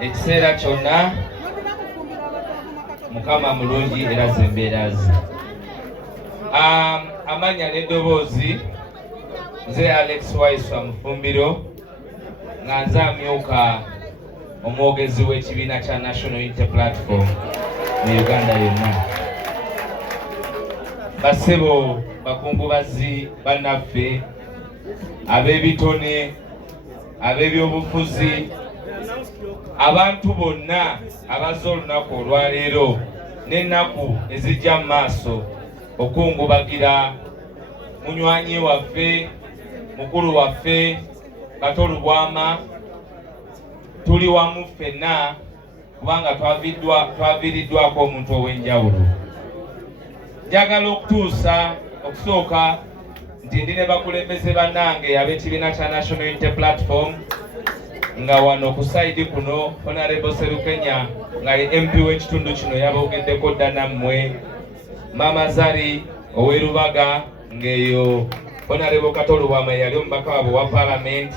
ekiseera kyonna Mukama mulungi era zembeerazi. Amanya n'eddoboozi nze Alex Waiswa Mufumbiro nga nze amyuka omwogezi w'ekibiina kya National Unity Platform mu Uganda yonna. Basebo bakungubazi bannaffe ab'ebitone ab'ebyobufuzi abantu bonna abazze olunaku olwaleero n'ennaku ezijja mu maaso okungubagira munywanyi waffe mukulu waffe Kato Lubwama. Tuli wamu ffenna kubanga twaviiriddwako omuntu ow'enjawulo. Njagala okutuusa okusooka nti ndi ne bakulembeze bannange ab'ekibiina kya National Unity Platform nga wano ku saidi kuno Honorable Serukenya nga ye MP w'ekitundu kino yaboogeddeko dda nammwe, Mama Zari ow'erubaga ng'eyo Honorable Kato Lubwama yali omubaka waabwe wa Parliament.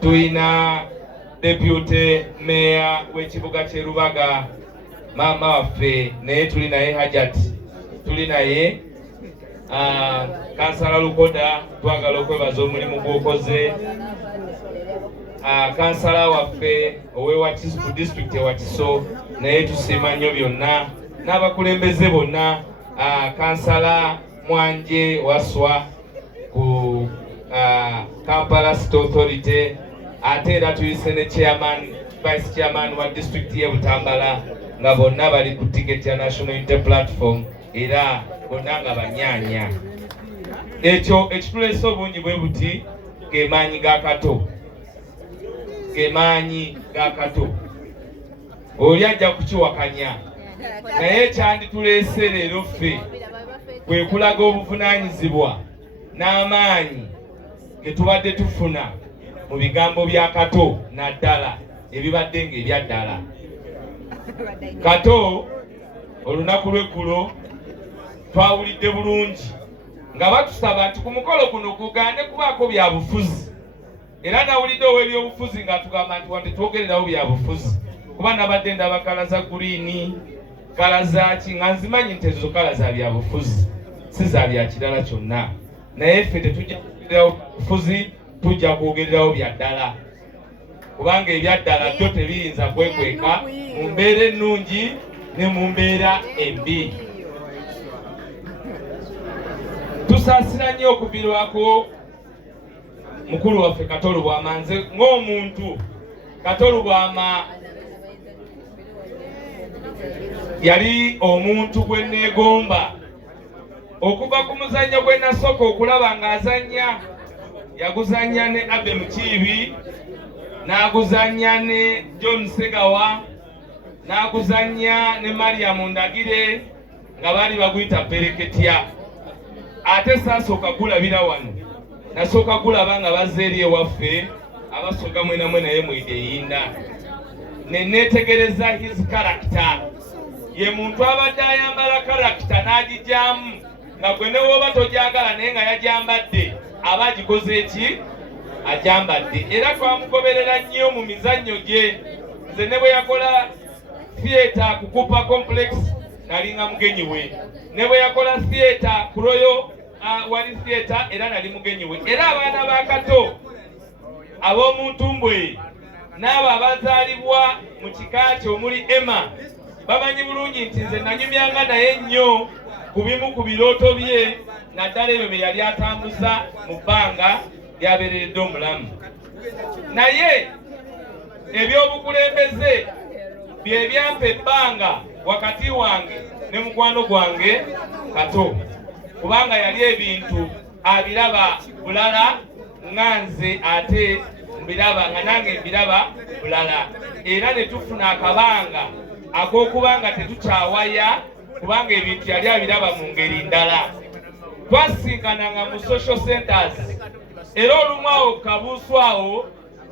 Tuyina Deputy Mayor w'ekibuga ky'e Rubaga maama waffe naye tuli naye Hajat, tuli naye Kansala Lukoda, twagala okwebaza omulimu gw'okoze. Kansala waffe ow'Ewakiso ku disitulikiti Ewakiso naye tusiima nnyo byonna, n'abakulembeze bonna, Kansala Mwanje Waswa ku Kampala City Authority, ate era tuyise ne chairman vice chairman wa district y'e Butambala nga bonna bali ku ticket ya National Unity Platform era bonna nga banyaanya. Ekyo ekituleese obungi bwe buti ge maanyi ga Kato, ge maanyi ga Kato. Oli ajja kukiwakanya naye kyandituleese leero ffe kwe kulaga obuvunaanyizibwa n'amaanyi ge tubadde tufuna mu bigambo bya Kato naddala ebibadde ng'ebyaddala. Kato olunaku lw'eggulo twawulidde bulungi nga batusaba nti ku mukolo guno gugande kubaako byabufuzi, era nawulidde ow'ebyobufuzi ng'atugamba nti wante twogererawo byabufuzi kuba nabadde ndaba kala za guliini, kala zaki nga nzimanyi nti ezo kala za byabufuzi si za bya kirala kyonna, naye ffe tetujja kwogererawo bufuzi, tujja kwogererawo byaddala kubanga ebyaddala byo tebiyinza kwekweka mu mbeera ennungi ne mu mbeera embi. Tusaasira nnyo okuviirwako mukulu waffe Kato Lubwama. Nze ng'omuntu Kato Lubwama yali omuntu gwe neegomba okuva ku muzannyo gwe nasooka okulaba ng'azannya. Yaguzanya ne Abe Mukiibi, n'aguzanya ne John Segawa, n'aguzanya ne Mariam Ndagire nga bali baguyita pereketya. Ate saasooka gulabira wano, nasooka gulaba nga bazze eri ewaffe abasooka mwenamwe naye mwideyinda. Ne neetegereza his character. Ye muntu abadde ayambala character n'agijyamu nga gwe ne woba togyagala naye nga yagyambadde aba agikoze eki agyambadde. Era twamugoberera nnyo mu mizannyo gye. Nze ne bwe yakola theatre ku Cooper Complex nalinga mugenyi we, ne bwe yakola theatre ku Royal wali theatre era nali mugenyi we. Era abaana ba Kato ab'omuntumbwe n'abo abazaalibwa mu kika kye omuli Emma bamanyi bulungi nti nze nanyumyanga naye nnyo ku bimu ku birooto bye naddala ebyo bye yali atambuza mu bbanga lyabeereredde omulamu. Naye ebyobukulembeze bye byampa ebbanga wakati wange ne mukwano gwange Kato, kubanga yali ebintu abiraba bulala nga nze ate mbiraba nga nange mbiraba bulala, era ne tufuna akabanga ak'okubanga tetukyawaya kubanga ebintu yali abiraba mu ngeri ndala. Twasinkananga mu social centers era olumu awo kabuusu awo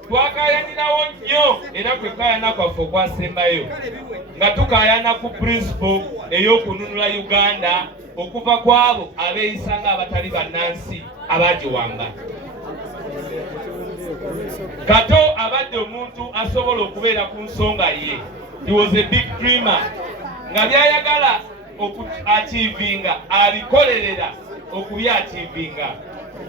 twakayanirawo nnyo, era kwe kayana kwaffe okwasembayo nga tukayana ku principle ey'okununula Uganda okuva kwabo abeeyisa nga abatali bannansi abagiwamba. Kato abadde omuntu asobola okubeera ku nsonga ye. He was a big dreamer. Nga byayagala okuachievinga abikolerera okubyachievinga.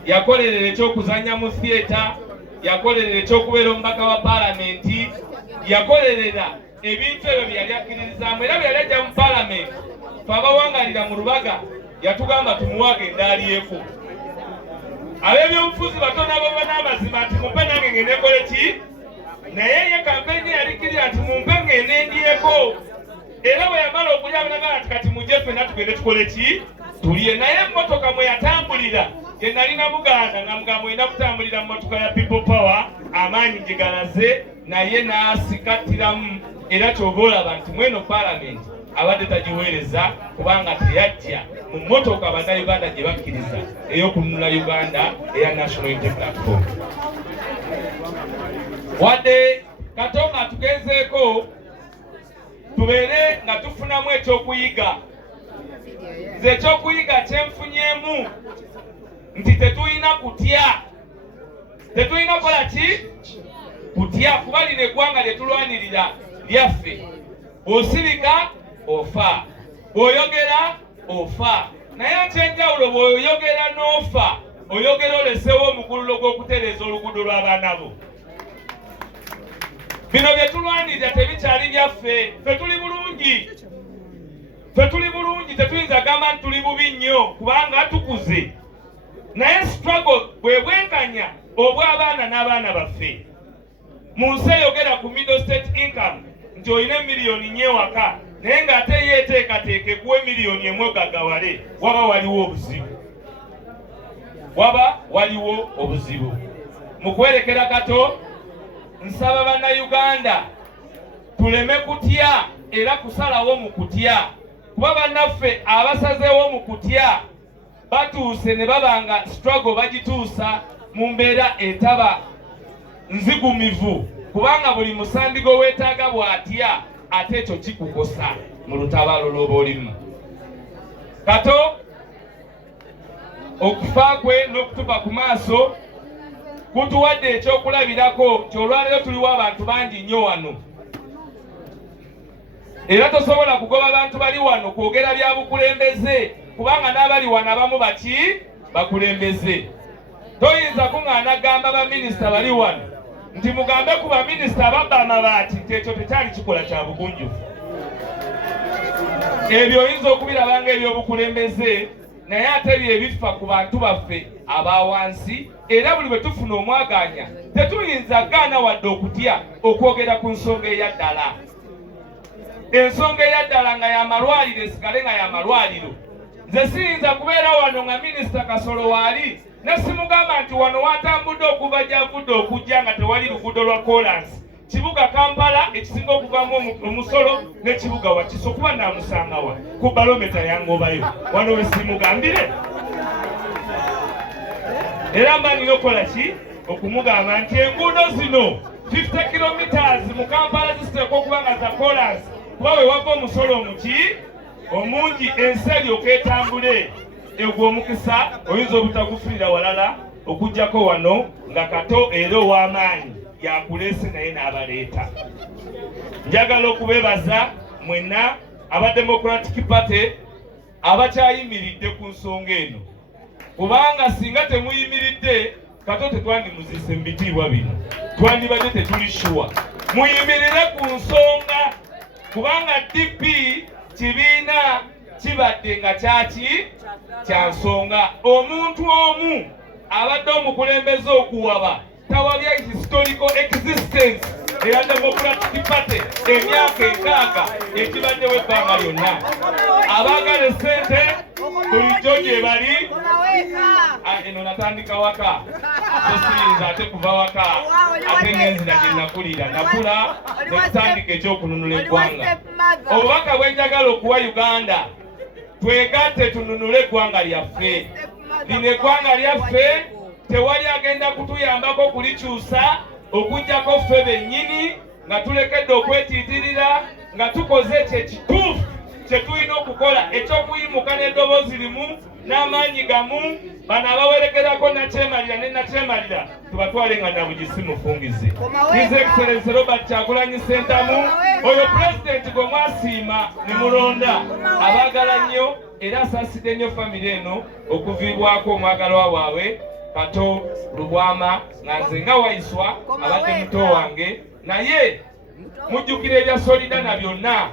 Yakolerera ekyokuzanya mu theater, yakolerera ekyokubeera omubaka wa palamenti, yakolerera ebintu ebyo byali akkiririzaamu era byali ajja mu palamenti. Twabawangalira mu Lubaga yatugamba tumuwage endaaliyeko. Ab'ebyobufuzi batono abo n'amazima nti mumpe nange ngende nkole ki? Naye ye kampeni yalikirira nti mumpe ngende ndiyeko. Era bwe yamala okulya abagamba nti kati mujje ffenna tugende tukole ki? Tulye. Naye emmotoka mwe yatambulira gye nali namuganda nga mugamba olina kutambulira mu mmotoka ya People Power amaanyi gye galaze, naye n'asikattiramu. Era ky'oba olaba nti mweno palamenti abadde tagiweereza kubanga teyajja mu mmotoka Bannayuganda gye bakkiriza ey'okununula Uganda eya National Unity Platform. Wadde Kato nga tugenzeeko tubeere nga tufunamu ekyokuyiga. Nze ekyokuyiga kyenfunyemu nti tetulina kutya. Tetulina kukola ki? Kutya, kuba lino eggwanga lye tulwanirira lyaffe. Osirika ofa, bw'oyogera ofa. Naye ekyenjawulo bw'oyogera n'ofa, oyogera olesewo omugululo gw'okutereeza oluguudo lw'abaana bo. Bino bye tulwanirira tebikyali byaffe. Ffe tuli bulungi. Ffe tuli bulungi, tetuyinza gamba nti tuli bubi nnyo kubanga tukuze. Naye struggle bwe bwenkanya obw'abaana n'abaana baffe. Mu nsi eyogera ku middle state income nti olina miliyoni nnyo ewaka naye ng'ate yeeteekateeka ekuwe miliyoni emu ogagawale, waba waliwo obuzibu. Waba waliwo obuzibu. Mu kwerekera Kato, nsaba Bannayuganda tuleme kutya era kusalawo mu kutya. Kuba bannaffe abasazeewo mu kutya batuuse ne babanga struggle bagituusa mu mbeera etaba nzigumivu, kubanga buli musandigo weetaaga bw'atya ate ekyo kikukosa mu lutabaalo lw'oba olimu. Kato okufa kwe n'okutuba ku maaso kutuwadde ekyokulabirako nti olwaleero tuliwo abantu bangi nnyo wano. Era tosobola kugoba abantu bali wano kwogera bya bukulembeze kubanga n'abali wano abamu baki bakulembeze. Toyinza kuŋŋaana gamba baminisita bali wano nti mugambe ku baminisita ababba amabaati nti ekyo tekyali kikola kya bugunjufu. Ebyo oyinza okubirabanga ebyobukulembeze naye ate bye bifa ku bantu baffe abawansi. Era buli bwe tufuna omwaganya tetuyinza gaana wadde okutya okwogera ku nsonga eyaddala. Ensonga eyaddala nga y'amalwaliro esigale nga y'amalwaliro. Nze siyinza kubeera wano nga minisita Kasolo waali ne simugamba nti wano watambudde okuva gy'avudde okujja nga tewali luguudo lwa kolansi. Kibuga Kampala ekisinga okuvamu omusolo n'ekibuga Wakiso kuba naamusangawa ku balometa yangobayo wano we simugambire. Era mba nina okukola ki? Okumugamba nti enguudo zino 50 kilometers mu Kampala zisiteekwa okuba nga za kolansi kuba we wava omusolo omuki omungi ensi eryoka etambule. Egwo omukisa oyinza obutagufulira walala okujjako wano nga Kato era ow'amaanyi yakuleese naye n'abaleeta. Njagala okubeebaza mwenna aba Democratic Party abakyayimiridde ku nsonga eno, kubanga singa temuyimiridde Kato tetwandimuziise mu bitiibwa bino, twandibadde tetuli shuwa. Muyimirire ku nsonga kubanga DP kibiina kibadde nga kyaki kya nsonga. Omuntu omu abadde omukulembeze okuwaba tawabya historical existence eya Democratic Party emyaka 6 ekibaddewo ebbanga lyonna. Abaagala essente bulijjo gye bali. Eno natandika waka tosiyinza ate kuva waka ate n'enzira gye nakulira nakula nekutandika ekyokununula eggwanga. Obubaka bwe njagala okuwa Uganda, twegatte tununule eggwanga lyaffe. Lino eggwanga lyaffe tewali agenda kutuyambako kulikyusa okujjako ffe bennyini nga tulekedde okwetiitirira nga tukoze ekyo ekituufu kye tulina okukola ekyokuyimuka n'eddoboozi limu n'amaanyi gamu bano abawerekerako nakyemalira ne nakyemalira tubatwale nga nabugisi mufungizi. His Excellency Robert Kyagulanyi Ssentamu, oyo President gwe mwasiima ne mulonda abaagala nnyo era asaasidde nnyo famire eno okuviibwako omwagalwa waabwe Kato Lubwama, nga nze nga Waiswa abadde muto wange, naye mujjukira ebya Solidana byonna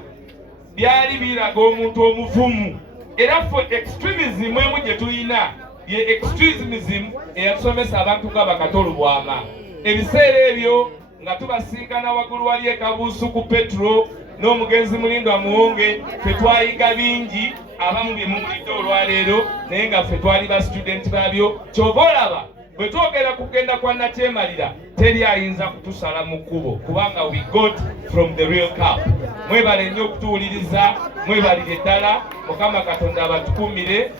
byali biraga omuntu omuvumu. Era ffe extremism emu gye tuyina ye extremism eyatusomesa abantu nga Kato Lubwama. Ebiseera ebyo nga tubasinkana waggulu wali e Kabuusu ku Petro n'omugenzi Mulindwa Muwonge, ffe twayiga bingi abamu bye muwulidde olwaleero, naye nga ffe twali ba student babyo. Kyova olaba bwe twogera kugenda kwa nakyemalira teri ayinza kutusala mu kkubo, kubanga we got from the real cup. Mwebale nnyo okutuwuliriza, mwebalire ddala. Mukama Katonda abatukumire.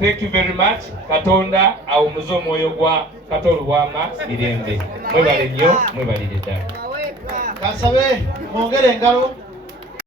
Thank you very much. Katonda awumuze omwoyo gwa Kato Lubwama mirembe. Mwebale nnyo, mwebalire ddala. Kasabe mwongere engalo.